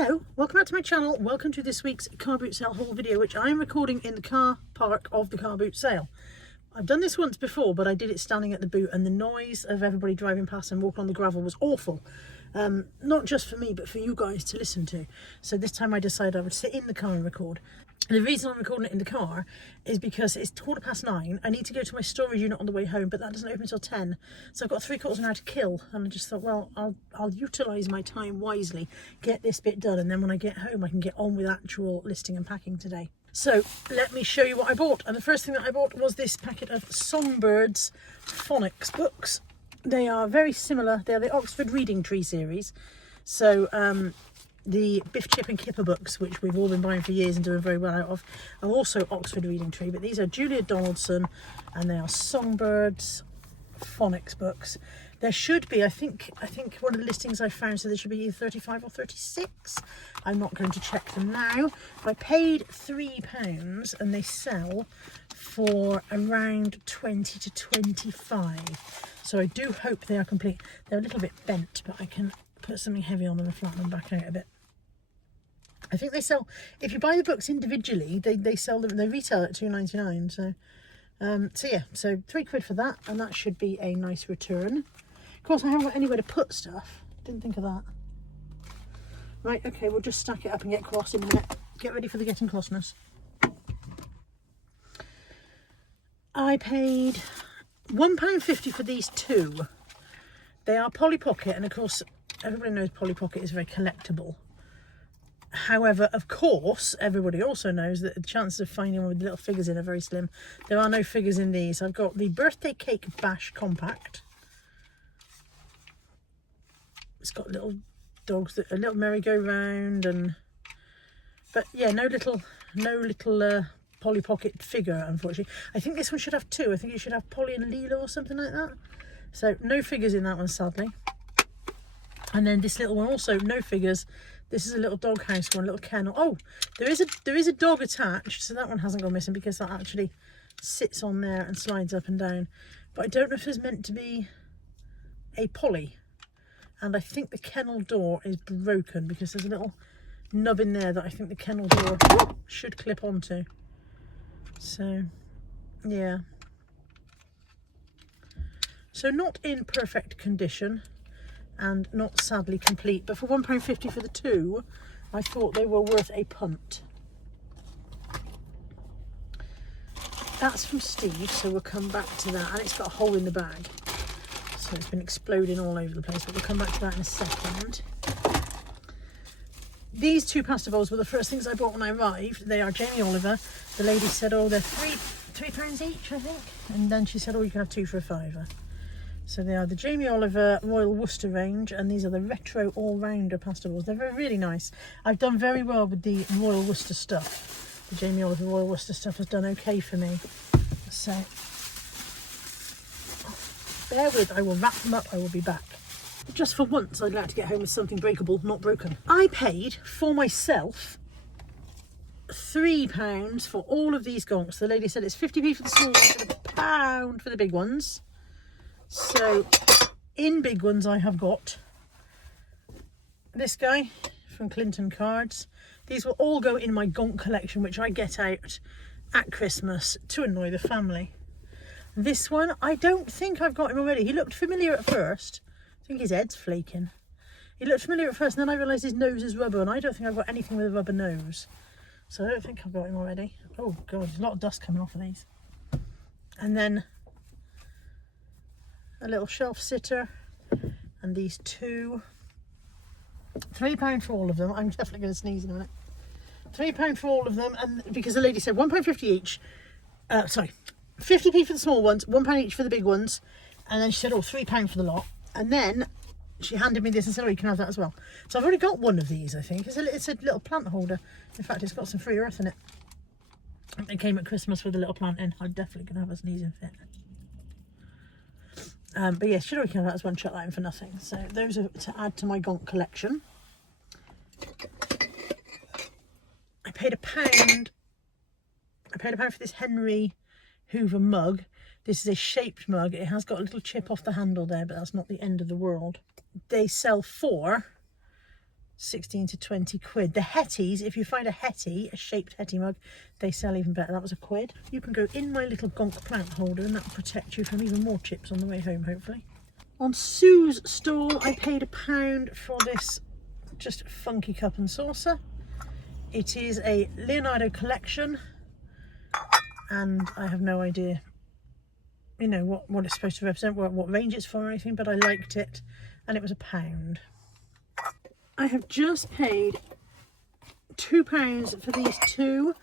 Hello, welcome back to my channel. Welcome to this week's car boot sale haul video, which I am recording in the car park of the car boot sale. I've done this once before, but I did it standing at the boot, and the noise of everybody driving past and walking on the gravel was awful. Not just for me, but for you guys to listen to. So this time I decided I would sit in the car and record. And the reason I'm recording it in the car is because it's 9:15. I need to go to my storage unit on the way home, but that doesn't open until 10. So I've got 3/4 of an hour to kill, and I just thought, well, I'll utilise my time wisely, get this bit done, and then when I get home I can get on with actual listing and packing today. So let me show you what I bought. And the first thing that I bought was this packet of Songbird's Phonics Books. They are very similar. They're the Oxford Reading Tree series. So the Biff, Chip and Kipper books, which we've all been buying for years and doing very well out of, are also Oxford Reading Tree, but these are Julia Donaldson and they are Songbird's Phonics Books. There should be, I think one of the listings I found said there should be either 35 or 36. I'm not going to check them now. But I paid £3 and they sell for around 20 to 25. So I do hope they are complete. They're a little bit bent, but I can put something heavy on them and flatten them back out a bit. I think they sell, if you buy the books individually, they sell them, they retail at £2.99. So yeah, so £3 for that, and that should be a nice return. Of course, I haven't got anywhere to put stuff. Didn't think of that. Right, okay, we'll just stack it up and get cross in a minute. Get ready for the getting crossness. I paid £1.50 for these two. They are Polly Pocket, and of course, everybody knows Polly Pocket is very collectible. However, of course, everybody also knows that the chances of finding one with little figures in are very slim. There are no figures in these. I've got the Birthday Cake Bash Compact. It's got little dogs, that a little merry-go-round, and but yeah, no little Polly Pocket figure, unfortunately. I think this one should have two. I think you should have Polly and Leela or something like that. So no figures in that one, sadly. And then this little one also no figures. This is a little doghouse one, little kennel. Oh, there is a dog attached, so that one hasn't gone missing because that actually sits on there and slides up and down. But I don't know if there's meant to be a Polly. And I think the kennel door is broken because there's a little nub in there that I think the kennel door should clip onto. So, yeah. So not in perfect condition and not sadly complete, but for £1.50 for the two, I thought they were worth a punt. That's from Steve, so we'll come back to that. And it's got a hole in the bag, so it's been exploding all over the place, but we'll come back to that in a second. These two pasta bowls were the first things I bought when I arrived. They are Jamie Oliver. The lady said, oh, they're £3 each, I think. And then she said, oh, you can have two for a £5. So they are the Jamie Oliver Royal Worcester range, and these are the retro all-rounder pasta bowls. They're really nice. I've done very well with the Royal Worcester stuff. The Jamie Oliver Royal Worcester stuff has done okay for me. So bear with, I will wrap them up, I will be back. Just for once, I'd like to get home with something breakable, not broken. I paid for myself £3 for all of these gongs. The lady said it's 50p for the small ones and £1 for the big ones. So in big ones I have got this guy from Clinton Cards. These will all go in my gonk collection, which I get out at Christmas to annoy the family. This one, I don't think I've got him already. He looked familiar at first. I think his head's flaking. He looked familiar at first, and then I realised his nose is rubber, and I don't think I've got anything with a rubber nose. So I don't think I've got him already. Oh God, there's a lot of dust coming off of these. And then a little shelf sitter, and these two. £3 for all of them. I'm definitely going to sneeze in a minute. £3 for all of them, and because the lady said £1.50 each. Sorry, 50p for the small ones, £1 each for the big ones, and then she said, oh, £3 for the lot. And then she handed me this and said, oh, you can have that as well. So I've already got one of these, I think. It's a little plant holder. In fact, it's got some free earth in it. It came at Christmas with a little plant in. I'm definitely going to have a sneezing fit. But yeah, should already have that as one, chuck that in for nothing. So those are to add to my gonk collection. I paid £1. I paid £1 for this Henry Hoover mug. This is a shaped mug. It has got a little chip off the handle there, but that's not the end of the world. They sell for 16 to 20 quid. The Hetties, if you find a Hetty, a shaped Hetty mug, they sell even better. That was a quid. You can go in my little Gonk plant holder and that will protect you from even more chips on the way home, hopefully. On Sue's stall, I paid £1 for this just funky cup and saucer. It is a Leonardo collection and I have no idea, you know, what it's supposed to represent, what range it's for or anything, but I liked it and it was £1. I have just paid £2 for these two.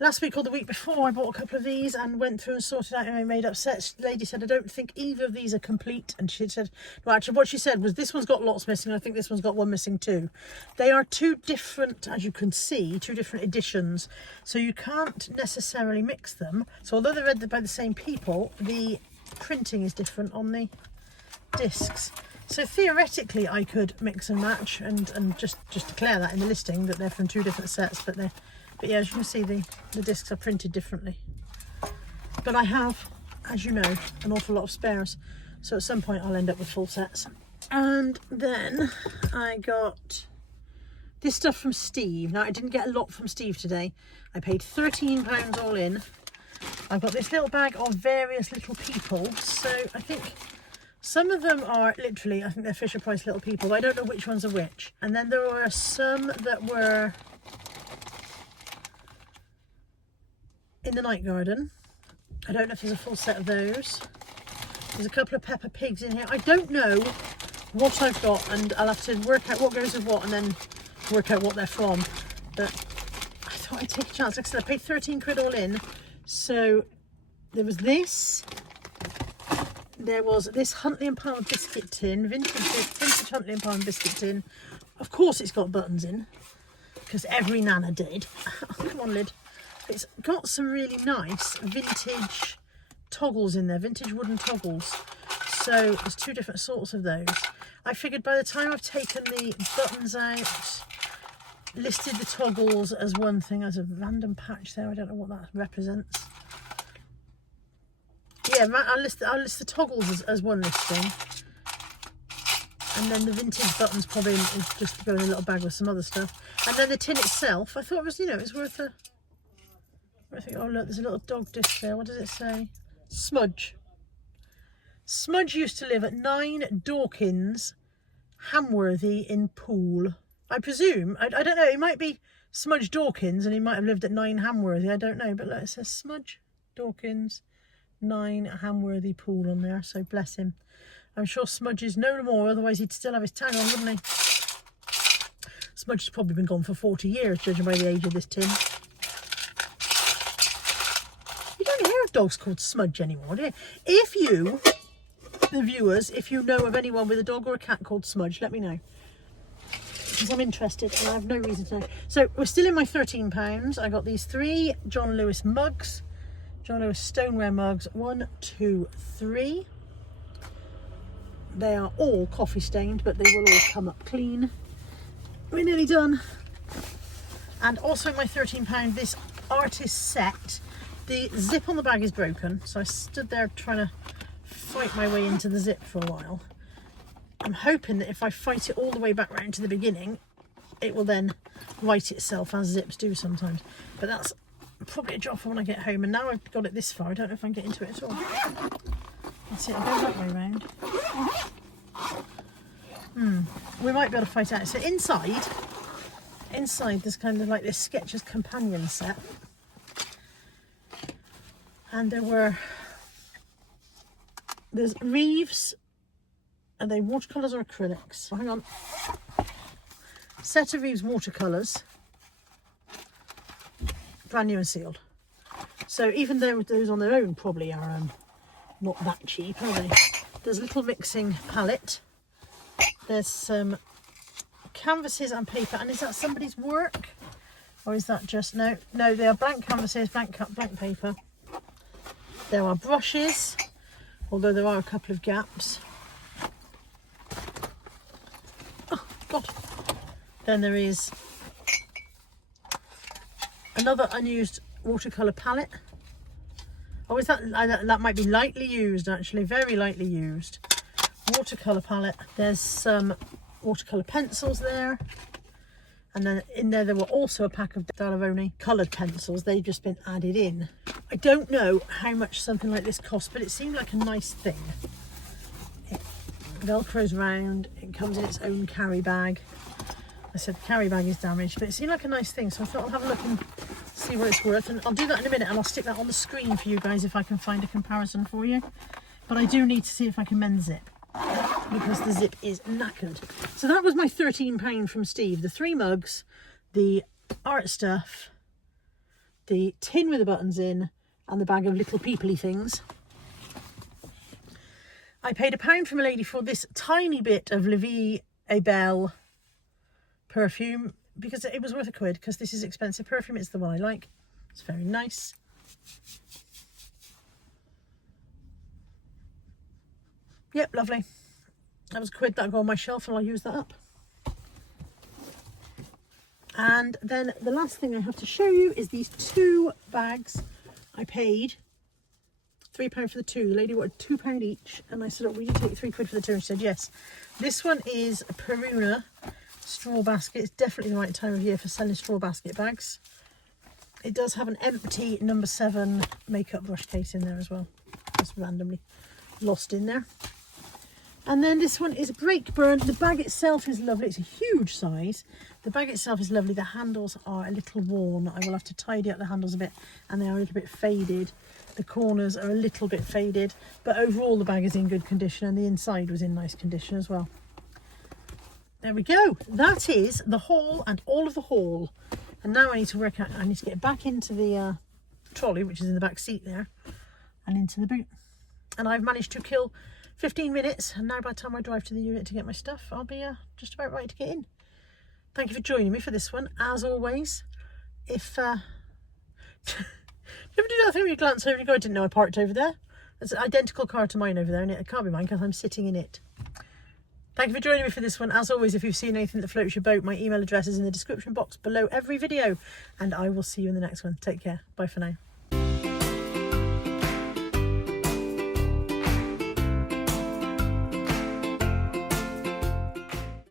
Last week or the week before I bought a couple of these and went through and sorted out my made up sets. The lady said, I don't think either of these are complete. And she said, well, actually what she said was this one's got lots missing. I think this one's got one missing too. They are two different, as you can see, two different editions. So you can't necessarily mix them. So although they're read by the same people, the printing is different on the discs. So theoretically I could mix and match and just declare that in the listing that they're from two different sets, but yeah, as you can see the discs are printed differently. But I have, as you know, an awful lot of spares, so at some point I'll end up with full sets. And then I got this stuff from Steve. Now I didn't get a lot from Steve today. I paid £13 all in. I've got this little bag of various little people, so I think some of them are literally, I think they're Fisher Price little people, but I don't know which ones are which. And then there were some that were in the night garden. I don't know if there's a full set of those. There's a couple of Peppa Pigs in here. I don't know what I've got and I'll have to work out what goes with what and then work out what they're from. But I thought I'd take a chance. Like I said, I paid 13 quid all in. So there was this. There was this Huntley and Palmer biscuit tin, vintage Huntley and Palmer biscuit tin. Of course it's got buttons in, because every Nana did. Oh, come on, lid. It's got some really nice vintage toggles in there, vintage wooden toggles. So there's two different sorts of those. I figured by the time I've taken the buttons out, listed the toggles as one thing, as a random patch there, I don't know what that represents. Yeah, I'll list the toggles as one listing, and then the vintage buttons probably is just to go in a little bag with some other stuff. And then the tin itself, I thought it was, you know, it's worth a. I think, oh look, there's a little dog disc there. What does it say? Smudge. Smudge used to live at 9 Dawkins, Hamworthy in Poole. I presume, I don't know, it might be Smudge Dawkins and he might have lived at 9 Hamworthy, I don't know, but look, it says Smudge Dawkins, 9 Hamworthy Pool on there, so bless him. I'm sure Smudge is no more, otherwise he'd still have his tag on, wouldn't he? Smudge has probably been gone for 40 years, judging by the age of this tin. You don't hear of dogs called Smudge anymore, do you? If you, the viewers, if you know of anyone with a dog or a cat called Smudge, let me know. Because I'm interested and I have no reason to know. So we're still in my £13. I got these 3 John Lewis mugs. John Lewis stoneware mugs, 1, 2, 3. They are all coffee stained, but they will all come up clean. We're nearly done. And also my £13, this artist set. The zip on the bag is broken, so I stood there trying to fight my way into the zip for a while. I'm hoping that if I fight it all the way back round to the beginning, it will then right itself, as zips do sometimes. But that's probably a job for when I get home, and now I've got it this far, I don't know if I can get into it at all. Let's see, I'll go that way round. We might be able to fight out. So inside there's kind of like this Sketchers companion set. And there's Reeves. Are they watercolours or acrylics? Oh, hang on. Set of Reeves watercolours. Brand new and sealed. So even though those on their own probably are not that cheap, are they? There's a little mixing palette. There's some canvases and paper. And is that somebody's work? Or is that just... No, they are blank canvases, blank paper. There are brushes, although there are a couple of gaps. Oh, God. Then there is another unused watercolour palette. Oh, is that might be lightly used, actually, very lightly used. Watercolour palette. There's some watercolour pencils there. And then in there were also a pack of Dalavoni coloured pencils. They've just been added in. I don't know how much something like this costs, but it seemed like a nice thing. It velcros round, it comes in its own carry bag. I said the carry bag is damaged, but it seemed like a nice thing, so I thought I'll have a look and see what it's worth. And I'll do that in a minute, and I'll stick that on the screen for you guys if I can find a comparison for you. But I do need to see if I can mend zip, because the zip is knackered. So that was my £13 from Steve. The 3 mugs, the art stuff, the tin with the buttons in, and the bag of little peoply things. I paid £1 from a lady for this tiny bit of La Vie et Belle perfume, because it was worth £1, because this is expensive perfume. It's the one I like. It's very nice. Yep, lovely. That was £1 that'll go on my shelf, and I'll use that up. And then the last thing I have to show you is these 2 bags. I paid £3 for the 2. The lady wanted £2 each, and I said, oh, will you take £3 for the 2? And she said yes. This one is a Peruna straw basket. It's definitely the right time of year for selling straw basket bags. It does have an empty number 7 makeup brush case in there as well, just randomly lost in there. And then this one is Break Burn. The bag itself is lovely. It's a huge size. The bag itself is lovely. The handles are a little worn. I will have to tidy up the handles a bit, and they are a little bit faded. The corners are a little bit faded, but overall the bag is in good condition, and the inside was in nice condition as well. There we go. That is the haul and all of the haul. And now I need to work out, I need to get back into the trolley, which is in the back seat there, and into the boot. And I've managed to kill 15 minutes, and now by the time I drive to the unit to get my stuff, I'll be just about right to get in. Thank you for joining me for this one. As always, if you ever do that thing where you glance over and you go, I didn't know I parked over there. It's an identical car to mine over there, and it can't be mine because I'm sitting in it. Thank you for joining me for this one. As always, if you've seen anything that floats your boat, my email address is in the description box below every video, and I will see you in the next one. Take care. Bye for now.